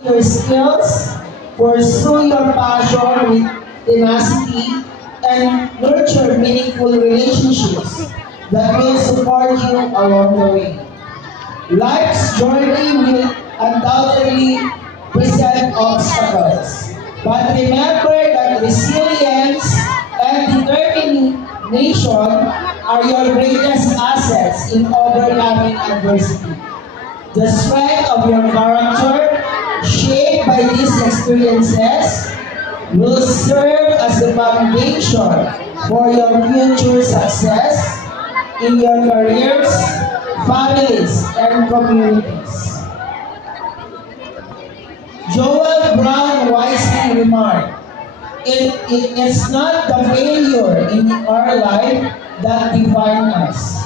your skills, pursue your passion with tenacity, and nurture meaningful relationships that will support you along the way. Life's journey will undoubtedly present obstacles, but remember that resilience and determination are your greatest assets in overcoming adversity. The strength of your character, shaped by these experiences, will serve as the foundation for your future success in your careers, families, and communities. Joel Brown wisely remarked, it's not the failure in our life that define us.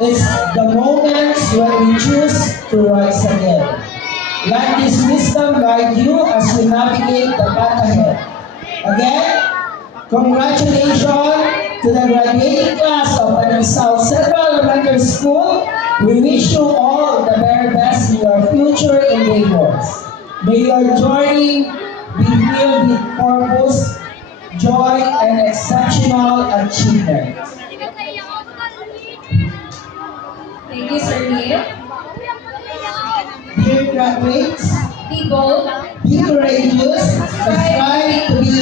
It's the moments when we choose to rise again. Let this wisdom guide you as you navigate the path ahead. Again, congratulations to the graduating class of Panay South Central Elementary School. We wish you all the very best in your future endeavors. May your journey be filled with purpose, joy, and exceptional achievement. Thank you, Sir Neil. Dear graduates, Be bold, be courageous, strive to be